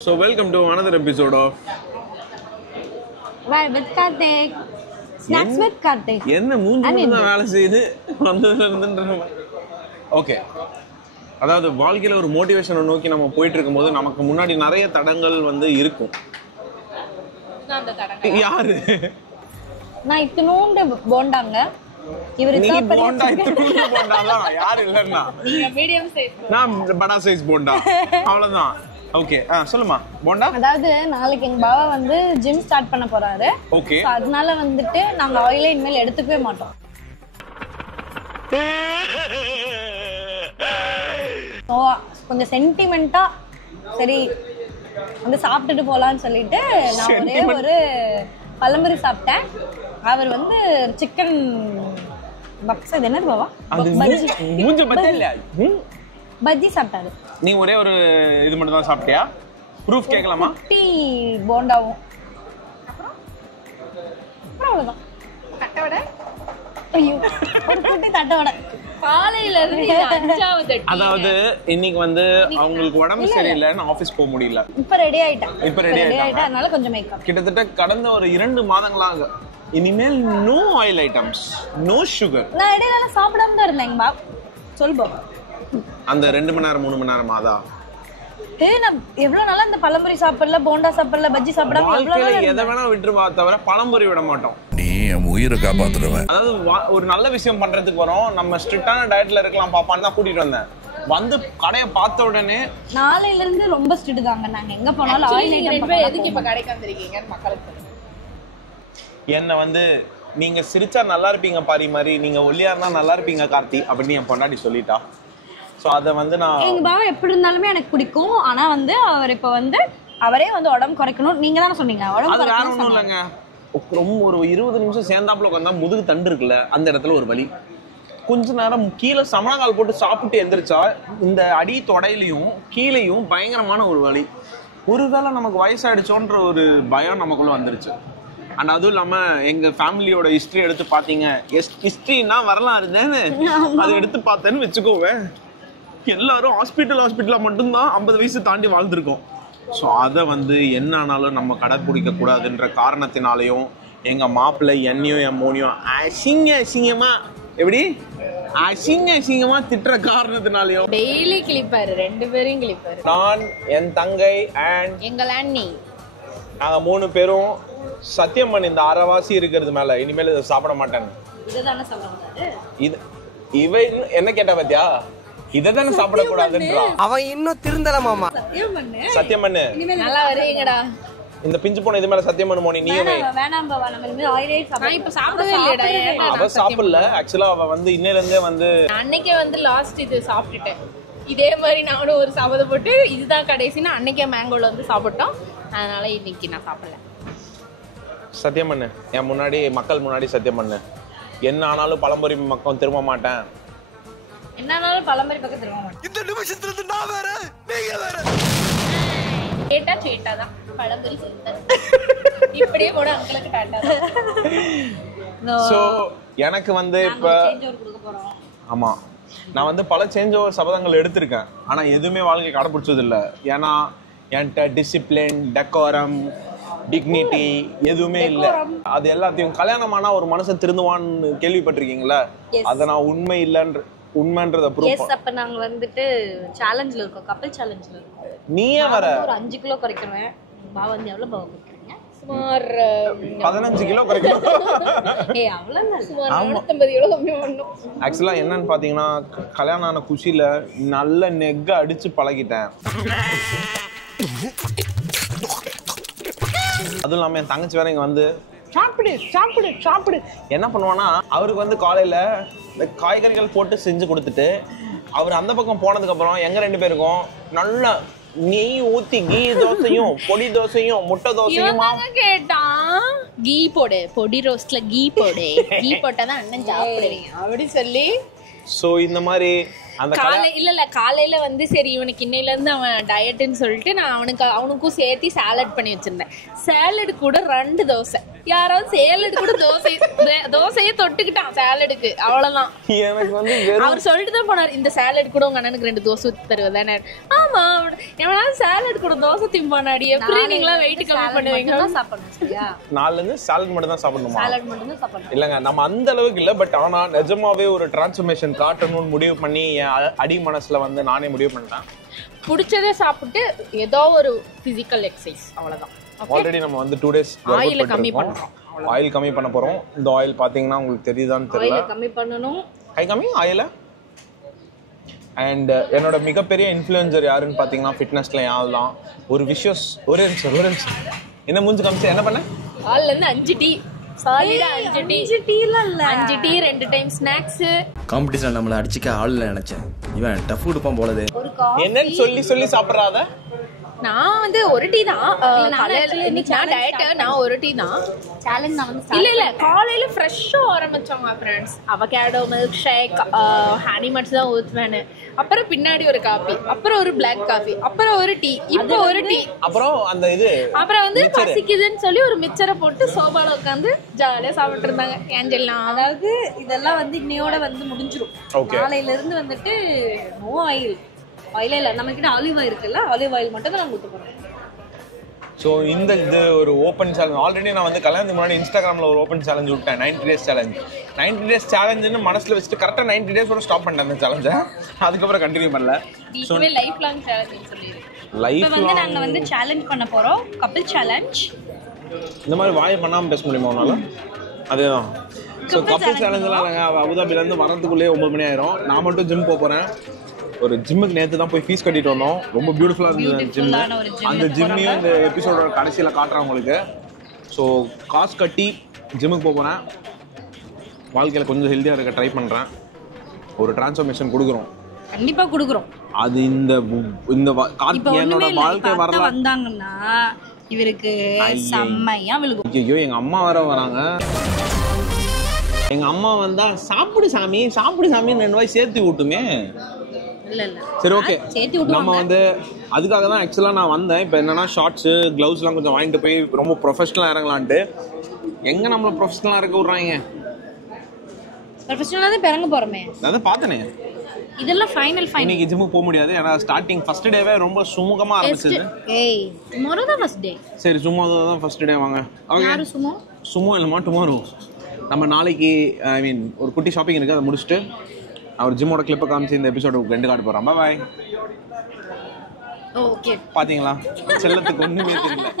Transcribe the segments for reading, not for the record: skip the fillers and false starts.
So welcome to another episode of with Karthik. Snacks with Karthik. என்ன மூஞ்சி தான் வேலை செய்யுது வந்ததுல இருந்துன்ற. ஓகே, அதாவது வாழ்க்கையில ஒரு மோட்டிவேஷனை நோக்கி நம்ம போயிட்டு இருக்கும்போது நமக்கு முன்னாடி நிறைய தடங்கள் வந்து இருக்கும். யாரு? நான் இத்தனோண்டு போண்டாங்க. நீ போண்டா இத்தனோண்டு போண்டாதான் யாரு இல்லன்னா நீங்க மீடியம் சைஸ். நான் படா சைஸ் போண்டா அவ்வளவுதான். ஓகே, சொல்லுமா போண்டா. அதாவது நாளைக்கு எங்க பாவா வந்து ஜிம் ஸ்டார்ட் பண்ண போறாரு. ஓகே, அதனால வந்துட்டு நாங்க ஆயிலே இனிமேல் எடுத்துக்கவே மாட்டோம். கொஞ்சம் சென்டிமெண்டா சரி வந்து சாப்பிட்டுட்டு போலான்னு சொல்லிட்டு நான் ஒரே ஒரு பழம்புரி சாப்பிட்டேன். அவர் வந்து சிக்கன் பக்ஸ் அது என்னது பாவா பஜ்ஜி சாப்பிட்டாரு. நீ ஒரே ஒரு இது மட்டும் தான் சாப்பிட்டியா? ப்ரூஃப் கேட்கலாமா? டீ போண்டாவும் அப்புறம் அவ்வளவுதான். தட்டவடை. ஐயோ, ஒரு குட்டி தட்டவடை காலையில இருந்து அஞ்சாவது. அதாவது இன்னைக்கு வந்து அவங்களுக்கு உடம்பு சரியில்லைன்னு ஆபீஸ் போக முடியல. இப்ப ரெடி ஆயிட்டேன். அதனால கொஞ்சம் மேக்கப். கிட்டத்தட்ட கடந்த ஒரு 2 மாதங்களாக இனிமேல் no oil items, no sugar. நான் இடையில சாப்பிடாம தான் இருந்தேன் பா. சொல்பா அந்த 2 மணி நேரம் 3 மணி நேரம் ஆதா. நான் எவ்வளவு நாளா இந்த பழம்புரி சாப்பிடல, போண்டா சாப்பிடல, பஜ்ஜி சாப்பிடாம எவ்வளவு நாளா எதை வேணா விட்டுருவா தவிர பழம்புரி விட மாட்டோம். நீ என் உயிரை காப்பாத்துறவன். அதாவது ஒரு நல்ல விஷயம் பண்றதுக்கு வரோம், நம்ம ஸ்ட்ரிக்டான டயட்ல இருக்கலாம் பாப்பான்னு தான் கூட்டிட்டு வந்தேன். வந்து கடையை பார்த்த உடனே நாளையில இருந்து ரொம்ப ஸ்ட்ரிக்ட் தாங்க. நாங்க எங்க போனாலும் ஆயில் ஐட்டம். எதுக்கு இப்ப கடைக்கு வந்திருக்கீங்கன்னு மக்களுக்கு என்ன வந்து நீங்க சிரிச்சா நல்லா இருப்பீங்க பாரி மாதிரி, நீங்க ஒல்லியா இருந்தா நல்லா இருப்பீங்க கார்த்தி அப்படின்னு என் பொண்டாட்டி சொல்லிட்டா. சோ அத வந்து நான் எங்க பாவா எப்படி இருந்தாலுமே எனக்கு பிடிக்கும். ஆனா வந்து அவர் இப்ப வந்து அவரே வந்து உடம்பு குறைக்கணும் நீங்க தானே சொன்னீங்க. உடம்பு வேற ஒண்ணும் இல்லைங்க. ரொம்ப ஒரு 20 நிமிஷம் சேர்ந்தாப்புல உட்காந்தா முதுகு தண்டு இருக்குல்ல, அந்த இடத்துல ஒரு வலி. கொஞ்ச நேரம் கீழே சமணங்கால் போட்டு சாப்பிட்டு எந்திரிச்சா இந்த அடி தொடையிலையும் கீழையும் பயங்கரமான ஒரு வலி. ஒருவேளை நமக்கு வயசாயிடுச்சோன்ற ஒரு பயம் நமக்குள்ள வந்துருச்சு. அண்ட் அதுவும் இல்லாம எங்க ஃபேமிலியோட ஹிஸ்டரி எடுத்து பாத்தீங்க, ஹிஸ்டரினா வரலாம் இருந்தேன்னு அதை எடுத்து பார்த்தேன்னு வச்சுக்கோவேன், எல்லாரும் ஹாஸ்பிட்டலா மட்டும்தான் 50 வயசு தாண்டி வாழ்ந்துருக்கோம். ஸோ அதை வந்து என்ன ஆனாலும் நம்ம கடைப்பிடிக்க கூடாதுன்ற காரணத்தினாலையும் எங்க மாப்பிள்ளை என்னையும் என் மோனியும் அசிங்கமா எப்படி அசிங்கமா திட்டுற காரணத்தினாலையும் டெய்லி கிளிப்பாரு, 2 பேரையும் கிளிப்பாரு. நான், என் தங்கை அண்ட் எங்கள் அண்ணி, நாங்க 3 பேரும் சத்தியம் பண்ணி இந்த அரைவாசி இருக்கிறது மேல இனிமேல் இதை சாப்பிட மாட்டேன்னு. இதுதானே சொல்றாரு. இவ என்ன கேட்டா பாத்தியா, இததானே சாப்பிடக்கூடாதுன்றா. அவன் இன்னும் திருந்தல மாமா. சத்தியம் பண்ணு. நல்லா வருவீங்கடா. இந்த பிஞ்சு போன இது மேல சத்தியம் பண்ணு மோனி. நீயே வேணாம் பாவா, நம்ம இனிமே ஆயிலே நான் இப்ப சாப்பிடவே இல்லடா. அவ சாப்பிடல. ஆக்சுவலா அவ வந்து இன்னையில இருந்தே வந்து அன்னைக்கே வந்து லாஸ்ட் இது சாப்பிட்டுட்டேன். இதே மாதிரி நானும் ஒரு சாப்பிட போட்டு இதுதான் கடைசினா அன்னைக்கே மேங்கோல வந்து சாப்பிட்டோம். அதனால இன்னைக்கு நான் சாப்பிடல. சத்தியம் பண்ணு, என் முன்னாடி மக்கள் முன்னாடி சத்தியம் பண்ணு. என்ன ஆனாலும் பழம்பொரி பக்கம் திரும்ப மாட்டேன். என்னானாலும் பழம்புரி பக்கம் திரும்ப மாட்டேன். இந்த நிமிஷத்துல இருந்து நான் வேற, நீங்க வேற. சேட்டா தான் பழம்புரி செஞ்சேன். இப்படியே போட அங்களுக்கு டாட்டா. சோ எனக்கு வந்து இப்ப சேஞ்ச் ஓவர் கொடுக்க போறோம். ஆமா, நான் வந்து பல சேஞ்ச் ஓவர் சபதங்கள் எடுத்திருக்கேன். ஆனா எதுவுமே வாழ்க்கை கடைபிடிச்சது இல்லை. ஏன்னா என்கிட்ட டிசிப்ளின், டெக்கோரம், டிக்னிட்டி எதுவுமே இல்லை. அது எல்லாத்தையும் கல்யாணமானா ஒரு மனுஷன் திருந்துவான்னு கேள்விப்பட்டிருக்கீங்களா? அதை நான் உண்மைன்றத ப்ரூவ். அப்ப நாங்க வந்துட்டு சேலஞ்ச்ல இருக்கோம், கப்பல் சேலஞ்ச்ல இருக்கோம். நீயே வர ஒரு 5 கிலோ குறைக்கிறேன். பாவா வந்து எவ்வளவு பாவா குறைக்கிறீங்க? சுமார் 15 கிலோ குறைக்கணும். ஏய் அவ்வளவு சுமார் 150 கிலோ கம்மி பண்ணணும். ஆக்சுவலா என்னன்னு பாத்தீங்கன்னா, கல்யாணம் ஆன குஷியில நல்ல நெக்க அடிச்சு பழகிட்டேன். அதுவும் இல்லாம என் தங்கச்சி வேற இங்க வந்து சாப்பிடு என்ன பண்ணுவானா, அவருக்கு வந்து காலையில இந்த காய்கறிகள் போட்டு செஞ்சு கொடுத்துட்டு அவர் அந்த பக்கம் போனதுக்கு அப்புறம் எங்க 2 பேருக்கும் நல்ல நெய் ஊத்தி கீ தோசையும் பொடி தோசையும் முட்டை தோசையும் கேட்டான். கீ போடு, பொடி ரோஸ்ட்ல கீ போடு, கீ போட்டாதான் அண்ணன் சாப்பிடுவீங்க அப்படி சொல்லி. சோ இந்த மாதிரி அந்த காலையில வந்து சரி இவனுக்கு இன்னையில இருந்து அவன் டயட்னு சொல்லிட்டு நான் அவனுக்கும் சேர்த்து சாலட் பண்ணி வச்சிருந்தேன். சாலட் கூட 2 தோசை. யாராவது சேலட் கூட தோசையை தொட்டுக்கிட்டான் சேலடுக்கு, அவ்வளவுதான். எனக்கு வந்து அவர் சொல்லிட்டு தான் போனார், இந்த சேலட் கூட உங்க அண்ணனுக்கு 2 தோசை ஊத்தி தருவதானே. ஆமா, எவனாவது சேலட் கூட தோசை திம்பானாடி, எப்படி நீங்களா வெயிட் கம்மி பண்ணுவீங்க? சாப்பிடணும் சரியா? நாலுல இருந்து சாலட் மட்டும் தான் சாப்பிடணுமா? சாலட் மட்டும் தான் சாப்பிடணும். இல்லங்க, நம்ம அந்த அளவுக்கு இல்ல. பட் ஆனா நிஜமாவே ஒரு டிரான்ஸ்ஃபர்மேஷன் காட்டணும்னு முடிவு பண்ணி என் அடி மனசுல வந்து நானே முடிவு பண்ணிட்டேன். பிடிச்சதே சாப்பிட்டு ஏதோ ஒரு பிசிக்கல் எக்ஸசைஸ், அவ்வளவுதான். ஆல்ரெடி நம்ம வந்து 2 days ஆயில கம்மி பண்றோம். ஆயில் கம்மி பண்ண போறோம். இந்த ஆயில் பாத்தீங்கன்னா உங்களுக்கு தெரியுதான்னு தெரியல. ஆயில கம்மி பண்ணனும். கை கம்மி ஆயில. அண்ட் என்னோட மிகப்பெரிய இன்ஃப்ளூயன்சர் யாருன்னு பாத்தீங்கன்னா ஃபிட்னஸ்ல யார் தான். ஒரு விஷயம் ஒரு நிமிஷம் என்ன மூஞ்சி காமிச்சு என்ன பண்ண? ஆல்ல இருந்து 5 டீ சாலிடா 5 டீல இல்ல 5 டீ 2 டைம் ஸ்நாக்ஸ். காம்படிஷன் நம்மள அடிச்சுக்க ஆள் நினைச்சேன். இவன் டஃப் கொடுப்பான் போலதே. என்னன்னு சொல்லி சாப்பிடுறாத? நான் வந்து ஒரு டீ தான் காலையில. இன்னைக்கு நான் டயட், நான் ஒரு டீ தான். சேலஞ்ச் நான் வந்து இல்ல காலையில ஃப்ரெஷ்ஷா ஆரம்பிச்சோங்க friends. Avocado milkshake, honey nuts தான் ஊத்துவேன். அப்புறம் பின்னாடி ஒரு காபி, அப்புறம் ஒரு பிளாக் காபி, அப்புறம் ஒரு டீ, இப்போ ஒரு டீ, அப்புறம் அந்த இது அப்புறம் வந்து பசிக்குதுன்னு சொல்லி ஒரு மிச்சரை போட்டு சோபால உட்காந்து ஜாலியா சாப்பிட்டு இருந்தாங்க ஏஞ்சல்லாம். அதாவது இதெல்லாம் வந்து இன்னையோட வந்து முடிஞ்சிரும். நாளையில இருந்து வந்துட்டு நோ ஆயில். ஆயிலே இல்ல, நம்ம கிட்ட ஆலிவ் ஆயில் இருக்குல்ல, ஆலிவ் ஆயில் மட்டும் தான் நம்ம ஊத்த போறோம். ஸோ இந்த இது ஒரு ஓப்பன் சேலஞ்ச். ஆல்ரெடி நான் வந்து கல்யாணத்துக்கு முன்னாடி இன்ஸ்டாகிராமில் ஒரு ஓப்பன் சேலஞ்ச் விட்டேன், 90 days சேலஞ்ச். 90 days சேலஞ்சுன்னு மனசில் வச்சுட்டு கரெக்டாக 90 days ஸ்டாப் பண்ணிட்டேன் அந்த சேலஞ்சை. அதுக்கப்புறம் கண்டினியூ பண்ணல. ஸோ லைஃப் லாங் சேலஞ்ச் சொல்லிடுறேன். லைஃப் வந்து நாங்க வந்து சேலஞ்ச் பண்ண போறோம், கப்பிள் சேலஞ்ச். இந்த மாதிரி வாயை பண்ணாமல் பேச முடியுமா உன்னால? அதேதான். ஸோ கப்பிள் சேலஞ்செலாம் நாங்கள் அபுதாபிலேருந்து வரதுக்குள்ளேயே 9 மணி ஆயிரும். நான் மட்டும் ஜிம் போகிறேன். ஒரு ஜிம்முக்கு நேற்று தான் போய் ஃபீஸ் கட்டிட்டு வந்தோம். ரொம்ப பியூட்டிஃபுல்லாக இருந்தது ஜிம். அந்த ஜிம்மையும் இந்த எபிசோடோட கடைசியில் காட்டுறேன் உங்களுக்கு. ஸோ காசு கட்டி ஜிம்முக்கு போகிறேன். வாழ்க்கையில் கொஞ்சம் ஹெல்த்தியாக இருக்க ட்ரை பண்ணுறேன். ஒரு டிரான்ஸ்ஃபர்மேஷன் கொடுக்குறோம், கண்டிப்பா கொடுக்குறோம். அது இந்த என்னோட வாழ்க்கை வரல வந்தாங்கன்னா இவருக்கு செம்மையா விழுகும். ஐயோ, எங்கள் அம்மா வர வராங்க. எங்கள் அம்மா வந்தா சாப்பிடு சாமின்னு 2 வாய் சேர்த்து விட்டுமே. சரி, ஓகே. நம்ம வந்து அதுக்காக தான் ஆக்சுவலாக நான் வந்தேன். இப்போ என்னன்னா ஷார்ட்ஸு க்ளவுஸ்லாம் கொஞ்சம் வாங்கிட்டு போய் ரொம்ப ப்ரொஃபஷனலாக இறங்கலான்ட்டு. எங்கே நம்மளை ப்ரொஃபஷனலாக இருக்க விட்றாங்க? ப்ரொஃபஷனலாக தான் இறங்க போகிறோமே. நான் பார்த்தேனே. இதெல்லாம் ஃபைனல். இன்னைக்கு ஜிம்முக்கு போக முடியாது, ஏன்னா ஸ்டார்டிங் ஃபர்ஸ்ட் டேவே ரொம்ப சுமூகமாக ஆரம்பிச்சது. டுமாரோ தான் ஃபர்ஸ்ட் டே. சரி, சும்மா தான் ஃபர்ஸ்ட் டே. வாங்க. யாரு சும்மா இல்லைம்மா, டுமாரோ. நம்ம நாளைக்கு ஒரு குட்டி ஷாப்பிங் இருக்குது, அதை முடிச்சுட்டு அவர் ஜிம்மோட கிளிப்பை காமிச்சு இந்த எபிசோடு 2 காட்ட போகிறோம். பாய். ஓகே, பார்த்தீங்களா, செல்லத்துக்கு ஒன்றுமே தெரியல.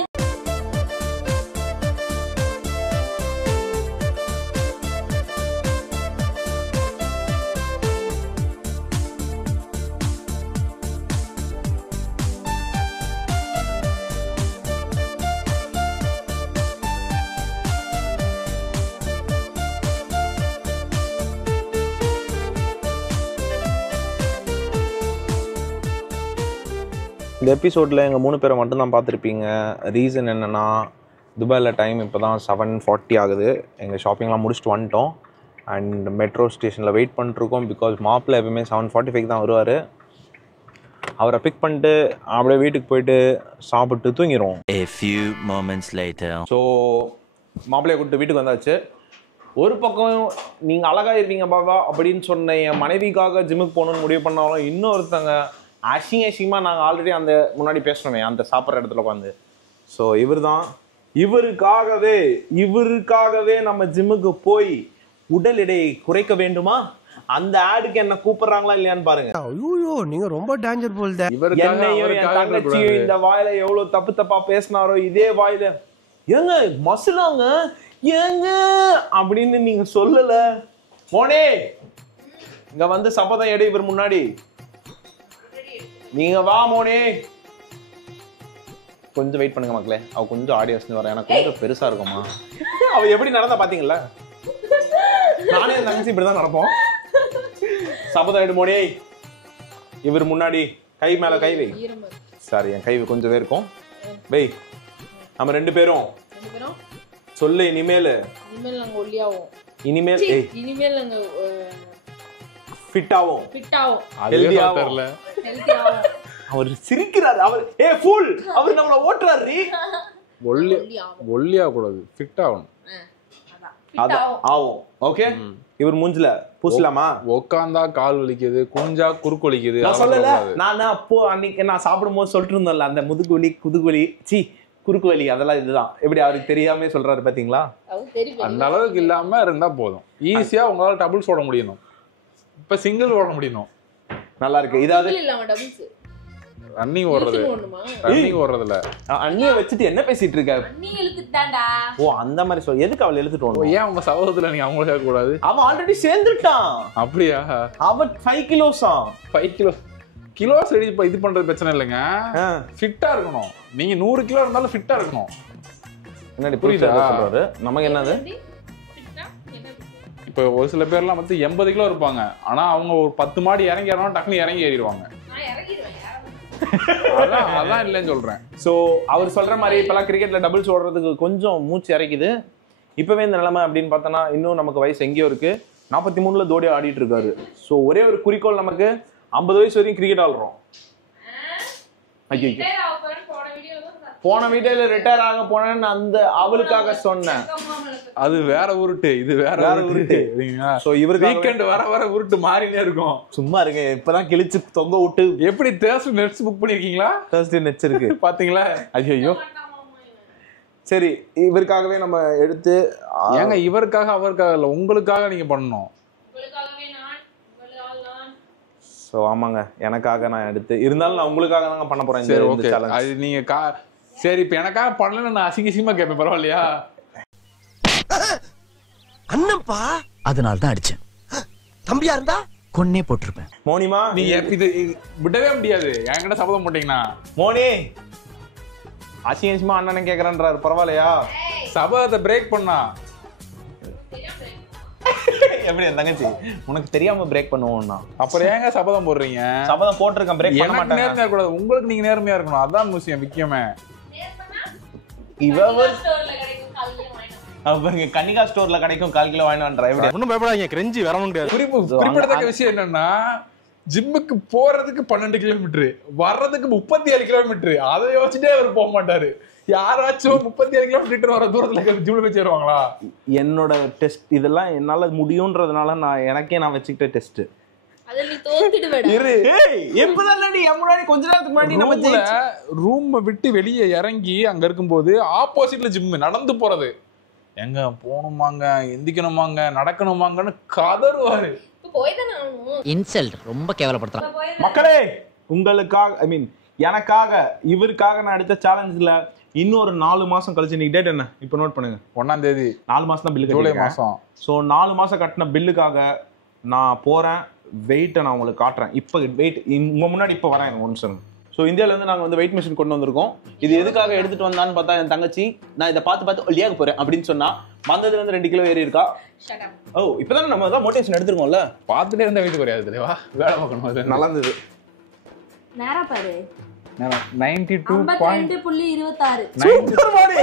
இந்த எபிசோடில் எங்கள் 3 பேரை மட்டும்தான் பார்த்துருப்பீங்க. ரீசன் என்னென்னா, துபாயில் டைம் இப்போ தான் 7:40 ஆகுது. எங்கள் ஷாப்பிங்லாம் முடிச்சுட்டு வந்துட்டோம். அண்ட் மெட்ரோ ஸ்டேஷனில் வெயிட் பண்ணிட்டுருக்கோம். பிகாஸ் மாப்பிள்ளை எப்பவுமே 7:45 தான் வருவார். அவரை பிக் பண்ணிட்டு அப்படியே வீட்டுக்கு போயிட்டு சாப்பிட்டு தூங்கிடுவோம். ஸோ மாப்பிள்ளையை கூப்பிட்டு வீட்டுக்கு வந்தாச்சு. ஒரு பக்கம் நீங்கள் அழகாக இருப்பீங்க பாபா அப்படின்னு சொன்ன என் மனைவிக்காக ஜிம்முக்கு போகணுன்னு முடிவு பண்ணாலும், இன்னொருத்தங்க அசிங்கமாக நாங்கள் ஆல்ரெடி அந்த முன்னாடி பேசணுமே அந்த சாப்பிட்ற இடத்துல உட்காந்து. ஸோ இவருக்காகவே நம்ம ஜிம்முக்கு போய் உடல் எடையை குறைக்க வேண்டுமா? அந்த ஆடுக்கு என்ன கூப்பிடுறாங்களா இல்லையான்னு பாருங்க. ஐயோ, நீங்க ரொம்ப டேஞ்சர் போல்த. என்னையும் என் தங்கச்சியும் இந்த வாயில எவ்வளவு தப்பா பேசினாரோ, இதே வாயில ஏங்க மசுலாங்க ஏங்க அப்படின்னு நீங்க சொல்லல. மோனே இங்க வந்து சபதம் எடு இவர் முன்னாடி. நீங்க வா மோனே. கொஞ்சம் வெயிட் பண்ணுங்க மக்களே, அவ கொஞ்சம் ஆடியோஸ் வர, எனக்கு கொஞ்சம் பெருசா இருக்குமா. அவ எப்படி நடந்தா பாத்தீங்களா? நானே என் தங்கச்சி இப்படிதான் நடப்போம். சபதம் எடு மோனே. இவர் முன்னாடி கை மேல கை வை. சாரி, என் கை கொஞ்சம் இருக்கும். வை. நம்ம 2 பேரும் சொல்லு. இனிமேல் நாங்க ஒல்லியாவோம். இனிமேல் நாங்க ஃபிட் ஆவோம். ஹெல்தியாவோம். அவர் சிரிக்கிறாரு. அவர் ஃபூல். அவர் நம்மள ஓட்டுறாரு. ஒல்லியா கூடாது, ஃபிட் ஆகணும். ஆகும். ஓகே, இவர் மூஞ்சில பூசலாமா? உட்காந்தா கால் வலிக்குது, குனிஞ்சா குறுக்கு வலிக்குது. நான் சொல்லல, நான் அப்போ அன்னைக்கு நான் சாப்பிடும் போது சொல்லிட்டு இருந்தேன்ல, அந்த முதுகு வலி குதுகு வலி குறுக்கு வலி அதெல்லாம் இதுதான். எப்படி அவருக்கு தெரியாம சொல்றாரு பாத்தீங்களா? அந்த அளவுக்கு இல்லாம இருந்தா போதும். ஈஸியா உங்களால டபுள்ஸ் ஓட முடியணும். இப்ப சிங்கிள் ஓட முடியணும். நல்லா இருக்கு. இதாவது ரன்னிங் ஓடுறதுல அண்ணிய வச்சுட்டு என்ன பேசிட்டு இருக்க? ஓ அந்த மாதிரி சொல். எதுக்கு அவளை எழுத்துட்டு வரணும்? ஏன் உங்க சகோதரத்துல நீங்க அவங்கள சேர்க்க கூடாது? அவன் ஆல்ரெடி சேர்ந்துட்டான். அப்படியா? அவன் 5 கிலோஸா? 5 கிலோஸ் இது பண்றது பிரச்சனை இல்லைங்க. ஃபிட்டா இருக்கணும். நீங்க 100 கிலோ இருந்தாலும் ஃபிட்டா இருக்கணும். என்னடி புரியுதா சொல்றாரு? நமக்கு என்னது? இப்போ ஒரு சில பேர்லாம் வந்து 80 கிலோ இருப்பாங்க. ஆனா அவங்க ஒரு 10 மாடி இறங்கி ஏறணும், டக்குனு இறங்கி ஏறிடுவாங்க. அதான் இல்லைன்னு சொல்றேன். ஸோ அவர் சொல்ற மாதிரி இப்பெல்லாம் கிரிக்கெட்ல டபுள்ஸ் ஓடுறதுக்கு கொஞ்சம் மூச்சு இறக்குது. இப்பவே இந்த நிலைமை அப்படின்னு பார்த்தோன்னா இன்னும் நமக்கு வயசு எங்கேயோ இருக்கு. 43ல தோடி ஆடிட்டு இருக்காரு. ஸோ ஒரே ஒரு குறிக்கோள் நமக்கு, 50 வயசு வரைக்கும் கிரிக்கெட் ஆடுறோம். ஐயோ, போன வீடியோல ரிட்டையர் ஆக போனேன்னு அந்த அவளுக்காக சொன்னேன். அது வேற உருட்டு, இது வேற உருட்டு. சோ இவருக்கு வீக்கெண்ட் வர உருட்டு மாறினே இருக்கும். சும்மா இருங்க, இப்பதான் கிழிச்சு தொங்க விட்டு. எப்படி தேர்ஸ்டே நெட்ஸ் புக் பண்ணிருக்கீங்களா? தேர்ஸ்டே நெட்ஸ் இருக்கு பாத்தீங்களா? ஐயோ சரி, இவருக்காகவே நம்ம எடுத்து ஏங்க இவருக்காக அவருக்காக இல்ல, உங்களுக்காக நீங்க பண்ணணும். ஸோ ஆமாங்க, எனக்காக நான் எடுத்து இருந்தாலும் நான் உங்களுக்காக தாங்க பண்ண போறேன். சரி ஓகே, அது நீங்க சரி இப்ப எனக்காக பண்ணலன்னு நான் அசிங்கமா கேட்பேன், பரவாயில்லையா? அண்ணப்பா அதனால தான் அடிச்சேன். தம்பியா இருந்தா கொன்னே போட்டிருப்பேன். மோனிமா, நீ இது விடவே முடியாது. என்கிட்ட சபதம் போட்டீங்கன்னா. மோனி அசிங்கமா அண்ணனை கேக்குறேன்றாரு, பரவாயில்லையா? சபதத்தை பிரேக் பண்ணா எப்படி என் தங்கச்சி உனக்கு தெரியாம பிரேக் பண்ணுவோம்னா அப்புறம் ஏங்க சபதம் போடுறீங்க? சபதம் போட்டிருக்கேன், பிரேக் பண்ண மாட்டேன். நேர்மையா இருக்கக்கூடாது, உங்களுக்கு நீங்க நேர்மையா இருக்கணும். அதான் விஷயம் முக்கியமே. கன்னிகா ஸ்டோர்ல கிடைக்கும் 1/4 கிலோ வாங்கினான்றா. ஒன்னும் பயப்படாதீங்க, கிரெஞ்சி வர முடியாது. குறிப்பிடத்தக்க விஷயம் என்னன்னா, ஜிம்முக்கு போறதுக்கு 12 கிலோமீட்டர், வர்றதுக்கு 37 கிலோமீட்டர். அதை யோசிச்சுட்டே அவர் போக மாட்டாரு. யாராச்சும் 37 கிலோமீட்டர் வர தூரத்துல ஜிம்ல போய் சேருவாங்களா? என்னோட டெஸ்ட் இதெல்லாம் என்னால முடியும்ன்றதுனால நான் வச்சுக்கிட்ட டெஸ்ட். ரூம் விட்டு வெளியே இறங்கி அங்க இருக்கும்போது ஆப்போசிட்ல ஜிம் நடந்து போறது, எங்க போகணுமாங்க, எந்திக்கணுமாங்க, நடக்கணுமாங்கன்னு கதறுவாரு. இன்சல்ட் ரொம்ப கேவலப்படுத்துறான். மக்களே, உங்களுக்காக ஐ மீன் எனக்காக இவருக்காக நான் எடுத்த சேலஞ்சில் இன்னொரு 4 மாசம் கழிச்சு, இன்னைக்கு டேட் என்ன இப்போ நோட் பண்ணுங்க, 1ஆம் தேதி. 4 மாசம் தான் பில்லு, ஜூலை மாசம். ஸோ 4 மாசம் கட்டின பில்லுக்காக நான் போறேன். வெயிட்டை நான் உங்களுக்கு காட்டுறேன். இப்போ வெயிட் உங்க முன்னாடி இப்போ வரேன் எனக்கு ஒன்று சொல்லுங்க. ஸோ இந்தியாவிலேருந்து நாங்கள் வந்து வெயிட் மிஷின் கொண்டு வந்திருக்கோம். இது எதுக்காக எடுத்துட்டு வந்தான்னு பார்த்தா, என் தங்கச்சி நான் இதை பார்த்து ஒல்லியாக போறேன் அப்படின்னு சொன்னா, வந்ததுலேருந்து 2 கிலோ ஏறி இருக்கா. ஓ இப்போதானே நம்ம தான் மோட்டிவேஷன் எடுத்துருக்கோம்ல. பார்த்துட்டே இருந்தா வீட்டுக்கு வரையாது தெளிவா, வேலை பார்க்கணும். அது நல்லா இருந்தது. நேரா பாரு, 92.26. சூப்பர் மாடி.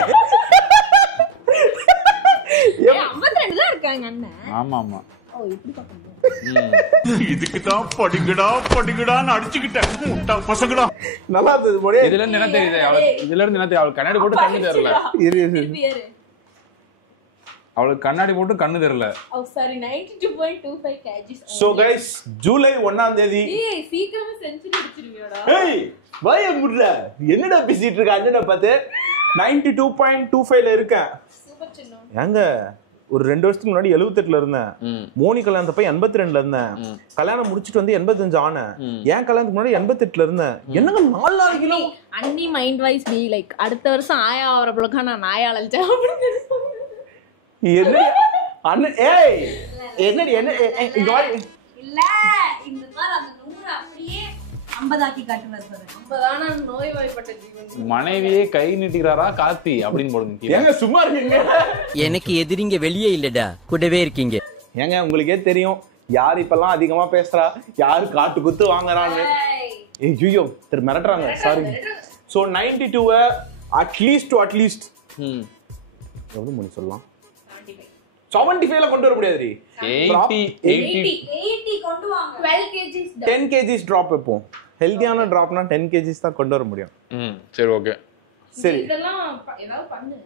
52 தான் இருக்காங்க அண்ணன். ஆமா ஆமா. ஓ இப்படி பாக்கணும். இதுக்கு தான் படிங்கடான்னு அடிச்சுக்கிட்டேன் முட்டா பசங்கடா. நல்லா இருந்தது மோடி. இதுல இருந்து என்ன தெரியுது அவளுக்கு கண்ணாடி போட்டு கண்ணு தெரியல. அவளுக்கு கண்ணாடி போட்டு கண்ணு தெரியல. Oh sorry, 92.25 kgs. So guys, July 1ஆம் தேதி. ஏய் சீக்கிரமா செஞ்சுரி அடிச்சிருவியாடா? ஏய் வாய முட்ற, என்னடா பேசிட்டு இருக்க? அண்ணனை பார்த்து 92.25ல இருக்கேன். சூப்பர் சின்ன. ஏங்க ஒரு 2 வருஷத்துக்கு முன்னாடி 78ல இருந்தேன். மோனி கல்யாணத்தப்ப 82ல இருந்தேன். கல்யாணம் முடிச்சிட்டு வந்து 85 ஆனேன். ஏன் கல்யாணத்துக்கு முன்னாடி 88ல இருந்தேன். என்னங்க 4 கிலோ. அன்னி மைண்ட் வைஸ் பி லைக் அடுத்த வருஷம் ஆயா ஆவற பிளக்கா நான் நாயா அழைச்சேன் அப்படின்னு என்ன அண்ணன்? ஏய் என்னடி என்ன இங்க வா. இல்ல இந்த மாதிரி அந்த 100 அப்படியே 50 ஆக்கி காட்டுவாரு பாரு. 50 ஆனா நோய்வாய்ப்பட்ட ஜீவன். மனைவியே கை நீட்டுறாரா காத்தி அப்படின்னு போடுங்க. ஏங்க சும்மா இருக்கீங்க? எனக்கு எதிரிங்க வெளியே இல்லடா, கூடவே இருக்கீங்க. ஏங்க உங்களுக்கே தெரியும் யார் இப்பெல்லாம் அதிகமா பேசுறா, யாரு காட்டு குத்து வாங்குறான்னு. ஐயோ திரு மிரட்டுறாங்க, சாரி. சோ 92 அட்லீஸ்ட் எவ்வளவு மணி சொல்லலாம், 75ல கொண்டு வர முடியாது. 80 கொண்டு வாங்க. 12 kgs 10 kgs டிராப் வைப்போம். ஹெல்தியான டிராப்னா 10 kgs தான் கொண்டு வர முடியும். சரி ஓகே. சரி இதெல்லாம் ஏதாவது பண்ணு.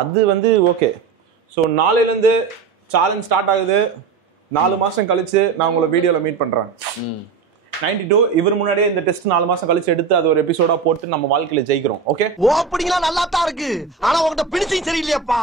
அது வந்து ஓகே. ஸோ நாளையிலேருந்து சேலஞ்ச் ஸ்டார்ட் ஆகுது. 4 மாசம் கழிச்சு நான் உங்களை வீடியோல மீட் பண்றேன். 92 இவர் முன்னாடியே இந்த டெஸ்ட் 4 மாசம் கழிச்சு எடுத்து அது ஒரு எபிசோடா போட்டு நம்ம வாழ்க்கையில ஜெயிக்கிறோம். ஓகே, ஓப்பனிங்லாம் நல்லா தான் இருக்கு, ஆனா உங்ககிட்ட பினிஷிங் சரியில்லையாப்பா.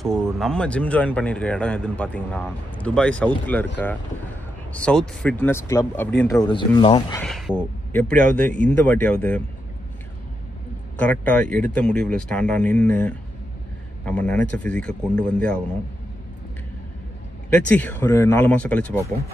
ஸோ நம்ம ஜிம் ஜாயின் பண்ணியிருக்க இடம் எதுன்னு பார்த்தீங்கன்னா துபாய் சவுத்தில் இருக்க சவுத் ஃபிட்னஸ் கிளப் அப்படின்ற ஒரு ஜிம் தான். ஸோ எப்படியாவது இந்த வாட்டியாவது கரெக்டாக எடுத்த முடிவில் ஸ்டாண்டாக நின்று நம்ம நினச்ச ஃபிசிக்கை கொண்டு வந்தே ஆகணும். லெட்ஸ் see, ஒரு 4 மாதம் கழித்து பார்ப்போம்.